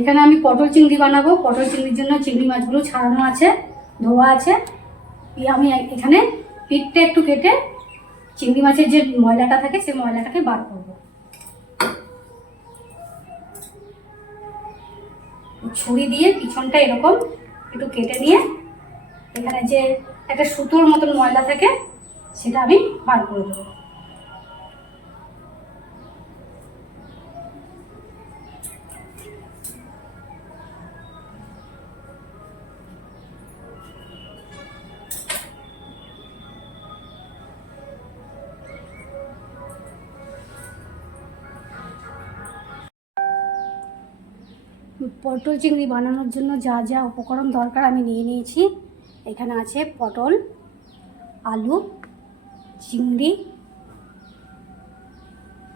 এখানে আমি পটল চিংড়ি বানাবো। পটল চিংড়ির জন্য চিংড়ি মাছগুলো ছাড়ানো আছে, ধোয়া আছে। আমি এখানে পিঠটা একটু কেটে চিংড়ি মাছের যে ময়লাটা থাকে সেই ময়লাটাকে বার করব। ছুরি দিয়ে পিছনটা এরকম একটু কেটে নিয়ে এখানে যে একটা সুতোর মতন ময়লা থাকে সেটা আমি বার করে দেবো। পটল চিংড়ি বানানোর জন্য যা যা উপকরণ দরকার আমি নিয়ে নিয়েছি। এখানে আছে পটল, আলু, চিংড়ি,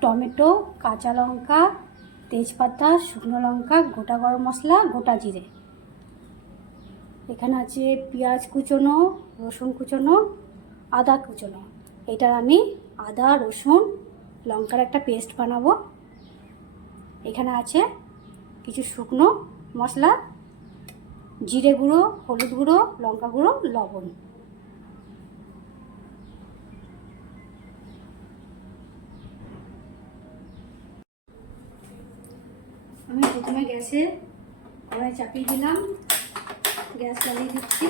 টমেটো, কাঁচা লঙ্কা, তেজপাতা, শুকনো লঙ্কা, গোটা গরম মশলা, গোটা জিরে। এখানে আছে পেঁয়াজ কুচোনো, রসুন কুচোনো, আদা কুচোনো। এটার আমি আদা রসুন লঙ্কার একটা পেস্ট বানাবো। এখানে আছে কিছু শুকনো মশলা, জিরে গুঁড়ো, হলুদ গুঁড়ো, লঙ্কা গুঁড়ো, লবণ। আমি প্রথমে গ্যাসে কড়াই চাপিয়ে দিলাম, গ্যাস জ্বালিয়ে দিচ্ছি।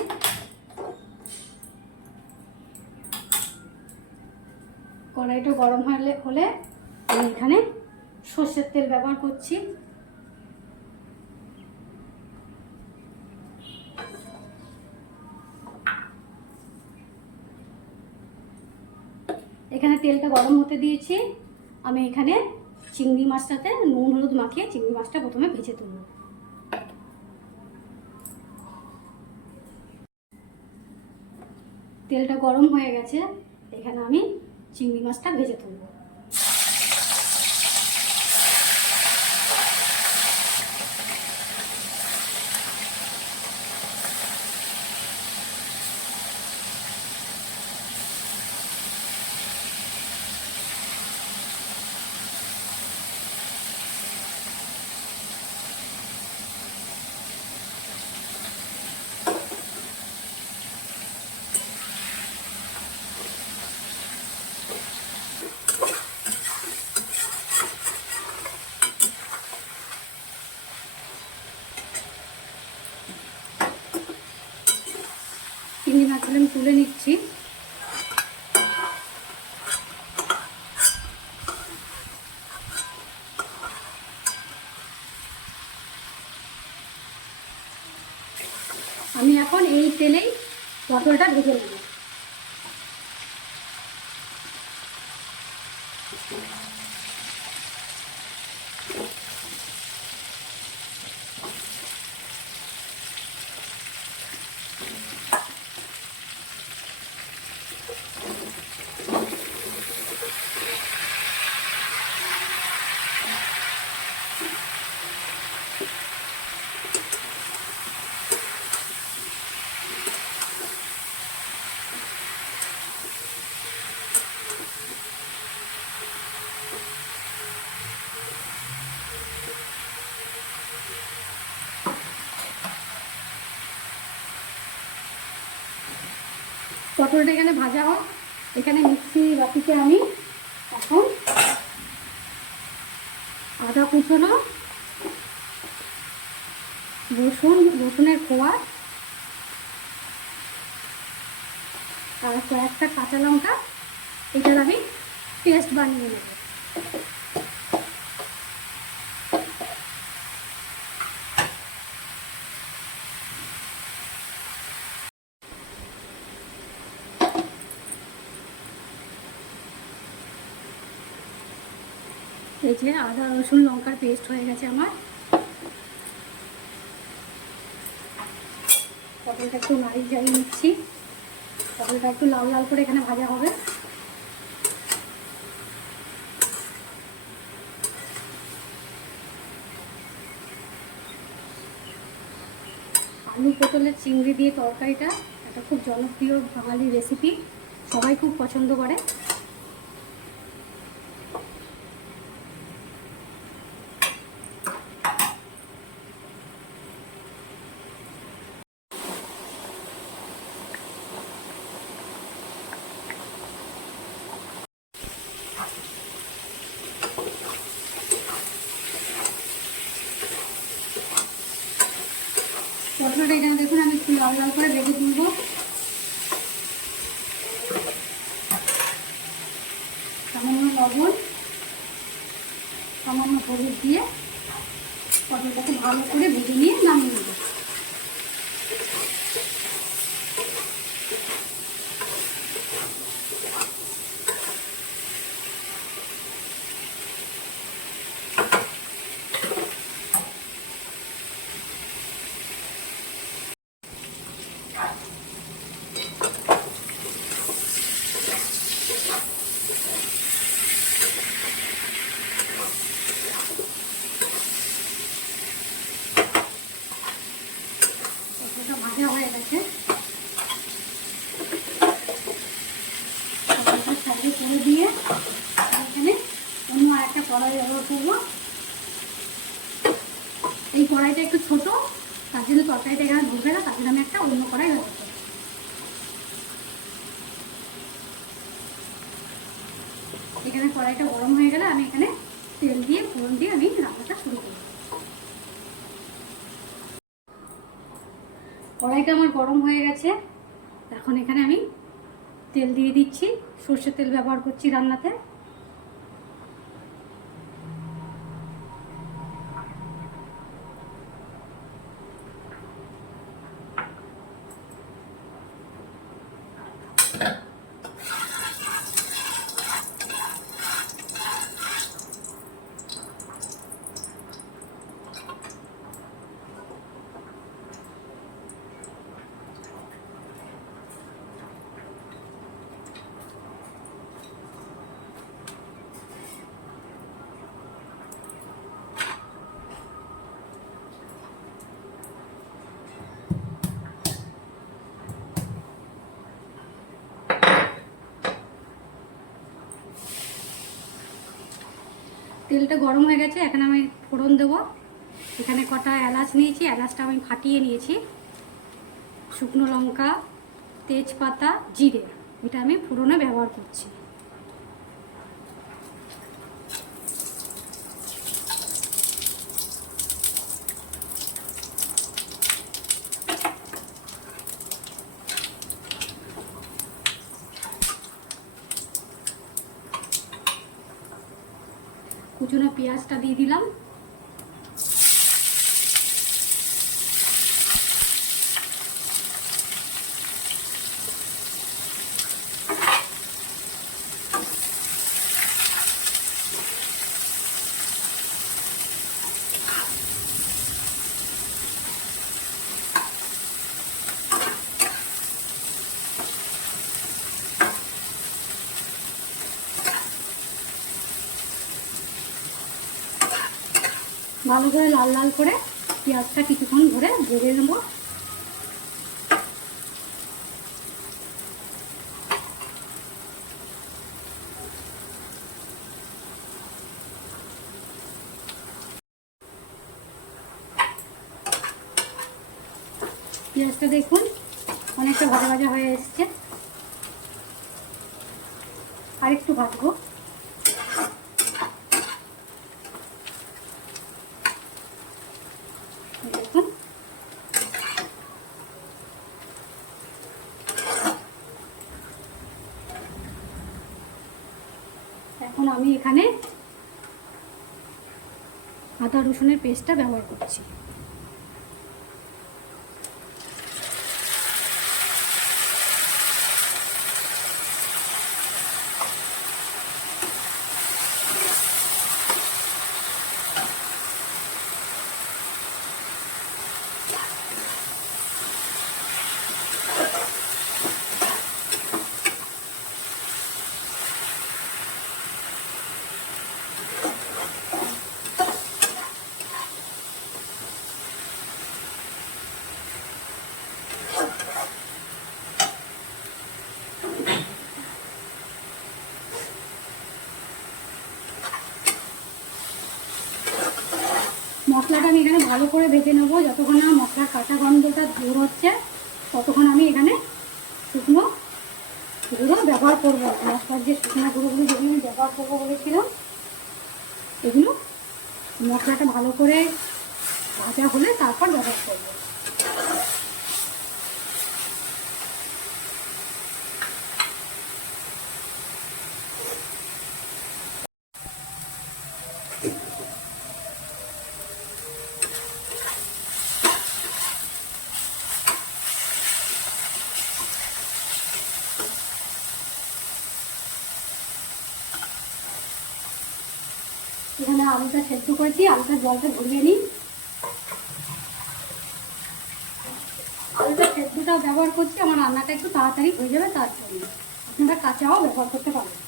কড়াইটা গরম হলে আমি এখানে সর্ষের তেল ব্যবহার করছি। এখানে তেলটা গরম হতে দিয়েছি। আমি এখানে চিংড়ি মাছটাতে নুন হলুদ মাখিয়ে চিংড়ি মাছটা প্রথমে ভেজে তুলব। তেলটা গরম হয়ে গেছে, এখানে আমি চিংড়ি মাছটা ভেজে তুলব। চিংড়ি মাছগুলো আমি তুলে নিচ্ছি। আমি এখন এই তেলেই পটলটা ভেজে নেব। পটলটা এখানে ভাজা হোক। এখানে মিক্সি বাটিতে আমি এখন আদা কুচোনো, রসুনের কোয়া আর কয়েকটা কাঁচা লঙ্কা এটার আমি পেস্ট বানিয়ে নেব। এই যে আদা রসুন লঙ্কার পেস্ট হয়ে গেছে আমার। পটলটা একটু নাড়িয়ে জ্বালিয়ে নিচ্ছি। পটলটা একটু লাল লাল করে এখানে ভাজা হবে। আলু পটলের চিংড়ি দিয়ে তরকারিটা একটা খুব জনপ্রিয় বাঙালি রেসিপি, সবাই খুব পছন্দ করে। মশলাটা এখানে দেখুন আমি একটু লাল লাল করে ভেজে তুলব। সামান্য লবণ, সামান্য হলুদ দিয়ে পটলটাকে ভালো করে ভেজে নিয়ে নামিয়ে নেব। ভাজা হয়ে গেছে, সাইডে করে দিয়ে এখানে অন্য আরেকটা কড়াই ব্যবহার করবো। এই কড়াইটা একটু ছোট, তার জন্য তরকারিটা এখানে ঢুকবে না, তার জন্য আমি একটা অন্য কড়াই ব্যবহার করবো। এখানে কড়াইটা গরম হয়ে গেলে আমি এখানে তেল দিয়ে ফোড়ন দিয়ে আমি রান্নাটা শুরু করব। কড়াইটা আমার গরম হয়ে গেছে, এখন এখানে আমি তেল দিয়ে দিচ্ছি। সর্ষের তেল ব্যবহার করছি রান্নাতে। তেলটা গরম হয়ে গেছে, এখানে আমি ফোড়ন দেবো। এখানে কটা এলাচ নিয়েছি, এলাচটা আমি ফাটিয়ে নিয়েছি। শুকনো লঙ্কা, তেজপাতা, জিরে, এটা আমি ফোড়নে ব্যবহার করছি। কুচনো পেঁয়াজটা দিয়ে দিলাম। ভালো করে লাল লাল করে পেঁয়াজটা কিছুক্ষণ ধরে ভেজে নেব। পেঁয়াজটা দেখুন অনেকটা ভাজা ভাজা হয়ে এসছে, আর একটু ভাজবো। দেখুন এখন আমি এখানে আদা রসুনের পেস্টটা ব্যবহার করছি। মশলাটা আমি এখানে ভালো করে ভেজে নেবো। যতক্ষণ না মশলার কাঁচা গন্ধটা দূর হচ্ছে ততক্ষণ আমি এখানে শুকনো গুঁড়ো ব্যবহার করবো। মশলার যে শুকনো গুঁড়োগুলো যেগুলো আমি ব্যবহার করবো বলেছিলাম, এগুলো মশলাটা ভালো করে ভাজা হলে তারপর ব্যবহার করবো। এখানে আলুটা সেদ্ধ করেছি, আলুটা জলটা ঝরিয়ে নিই। আলুটা সেদ্ধটাও ব্যবহার করছি, আমার রান্নাটা একটু তাড়াতাড়ি হয়ে যাবে তার জন্য। আপনারা কাঁচাও ব্যবহার করতে পারবেন।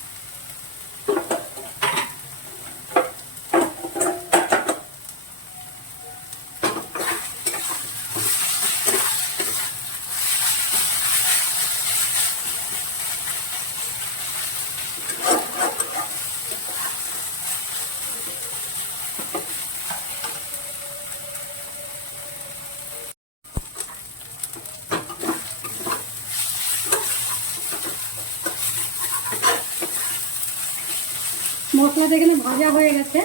মশলাটা এখানে ভাজা হয়ে গেছে।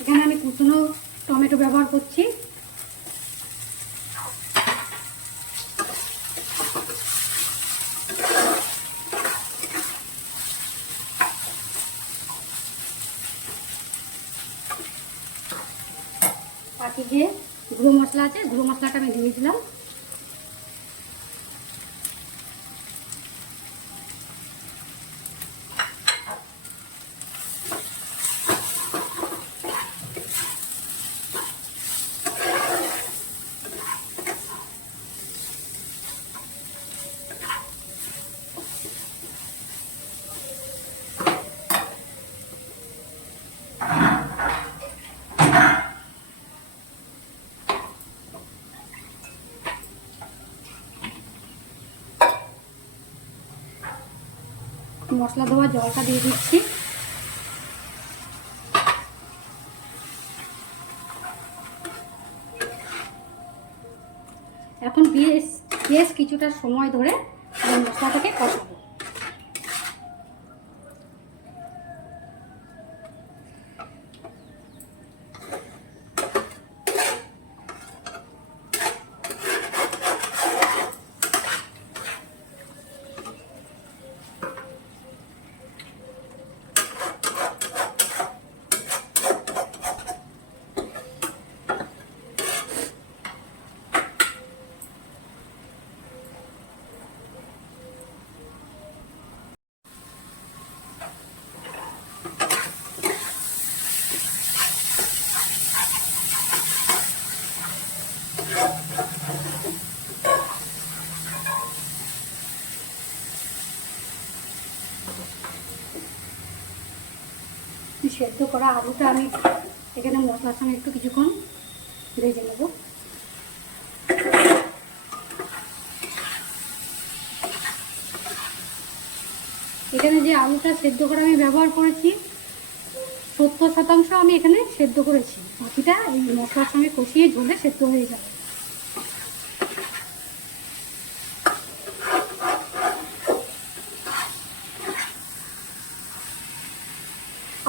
এখানে আমি কুচনো টমেটো ব্যবহার করছি। বাকি যে গুঁড়ো মশলা আছে, গুঁড়ো মশলাটা আমি দিয়ে দিলাম। মশলা ধোয়া জলটা দিয়ে দিচ্ছি। এখন বেশ কিছুটা সময় ধরে মশলাটাকে কষাবো। সেদ্ধ করা আলুটা আমি এখানে মশলার সঙ্গে একটু কিছুক্ষণ ভেজে নেব। এখানে যে আলুটা সেদ্ধ করা আমি ব্যবহার করেছি 70% আমি এখানে সেদ্ধ করেছি, বাকিটা এই মশলার সঙ্গে কষিয়ে ঝোলে সেদ্ধ হয়ে যাবে।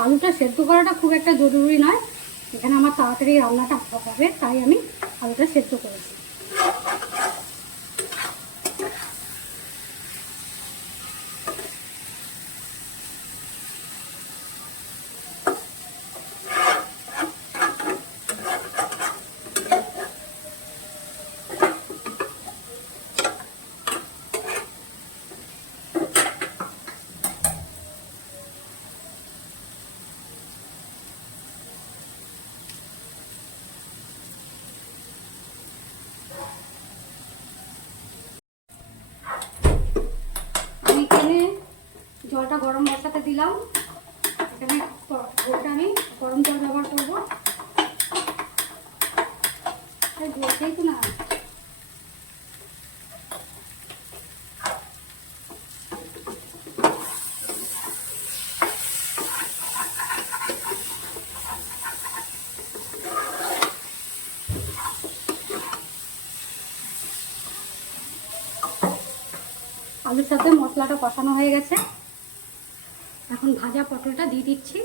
আলুটা সেদ্ধ করাটা খুব একটা জরুরি নয়, এখানে আমার তাড়াতাড়ি রান্নাটা হবে, তাই আমি আলুটা সেদ্ধ করেছি। আমি এখানে জলটা গরম বসাতে দিলাম। এখানে জলটা আমি গরম জল ব্যবহার করবো। জলটাই তো না, আলুর সাথে মশলাটা কষানো হয়ে গেছে। এখন ভাজা পটলটা দিয়ে দিচ্ছি।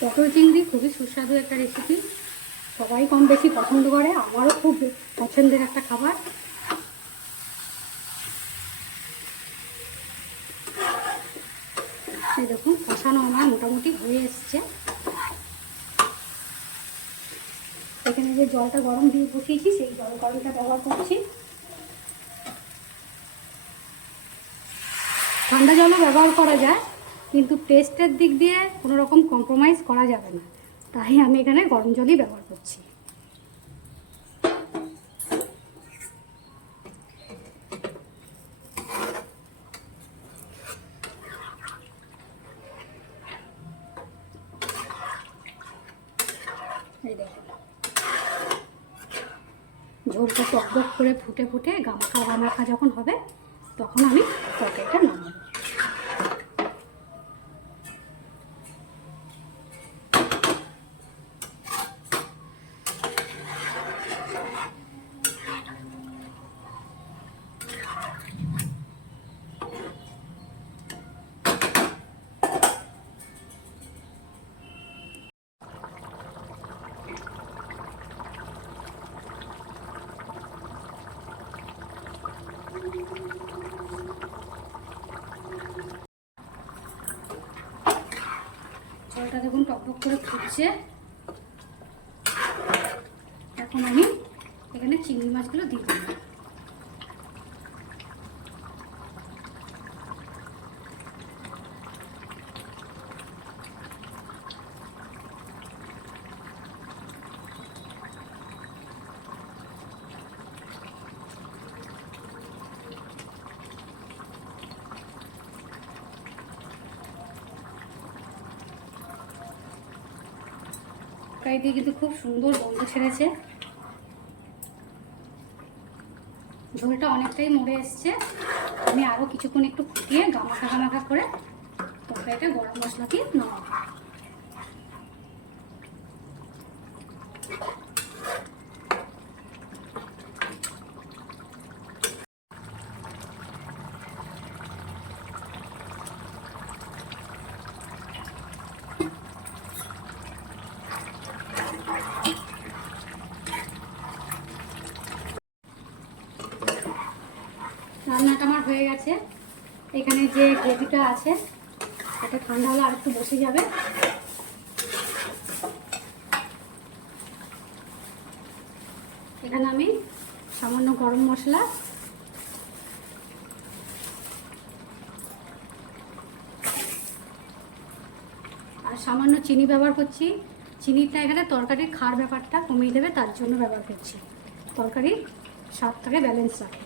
পটল চিংড়ি খুবই সুস্বাদু একটা রেসিপি, সবাই কম বেশি পছন্দ করে, আমারও খুব পছন্দের একটা খাবার। এই দেখুন কষানো আমার মোটামুটি হয়ে এসছে। এখানে যে জলটা গরম দিয়ে বসিয়েছি সেই জল গরমটা ব্যবহার করছি। ঠান্ডা জলও ব্যবহার করা যায়, কিন্তু টেস্টের দিক দিয়ে কোনো রকম কম্প্রোমাইজ করা যাবে না, তাই আমি এখানে গরম জলই ব্যবহার করছি। এই দেখুন ঝোলটা টকবক করে ফুটে ফুটে গামাখা গামাখা যখন হবে তখন আমি তরকারিটা নামাবো। জলটা দেখুন টকবক করে ফুটছে। এখন আমি এখানে চিংড়ি মাছগুলো দিয়ে দেব। তরকারি দিয়ে কিন্তু খুব সুন্দর গন্ধ ছেড়েছে। ঝোলটা অনেকটাই মরে এসছে। আমি আরও কিছুক্ষণ একটু ফুটিয়ে গামাখা গামাখা করে তরকারিটা গরম মশলা দিয়ে নামাবো। রান্নাটা আমার হয়ে গেছে। এখানে যে গ্রেভিটা আছে এটা ঠান্ডা হলে আর একটু বসে যাবে। এখানে আমি সামান্য গরম মশলা আর সামান্য চিনি ব্যবহার করছি। চিনিটা এখানে তরকারির খার ব্যাপারটা কমিয়ে দেবে, তার জন্য ব্যবহার করছি। তরকারির স্বাদটাকে ব্যালেন্স রাখে।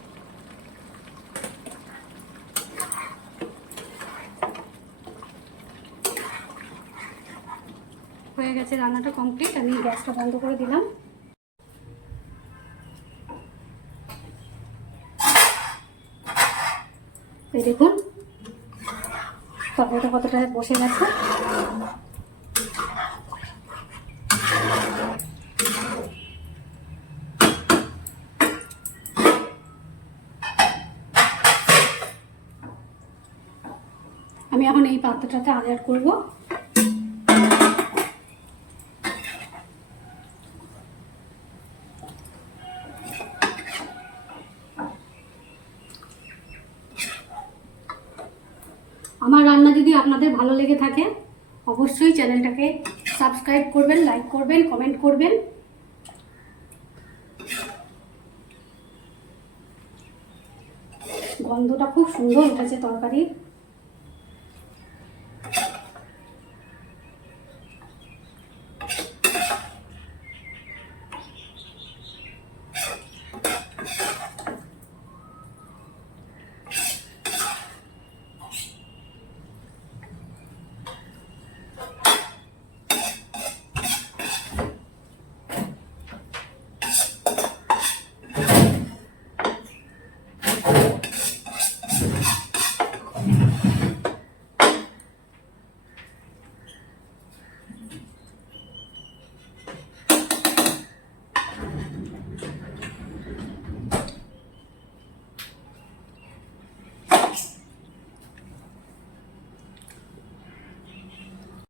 হয়ে গেছে রান্নাটা কমপ্লিট। আমি গ্যাসটা বন্ধ করে দিলাম। এই দেখুন তরকারিটা কতটা বসে গেছে। আমি এখন এই পাত্রটাতে অ্যাড করব। আমার রান্না যদি আপনাদের ভালো লেগে থাকে অবশ্যই চ্যানেলটাকে সাবস্ক্রাইব করবেন, লাইক করবেন, কমেন্ট করবেন। গন্ধটা খুব সুন্দর উঠেছে তরকারির।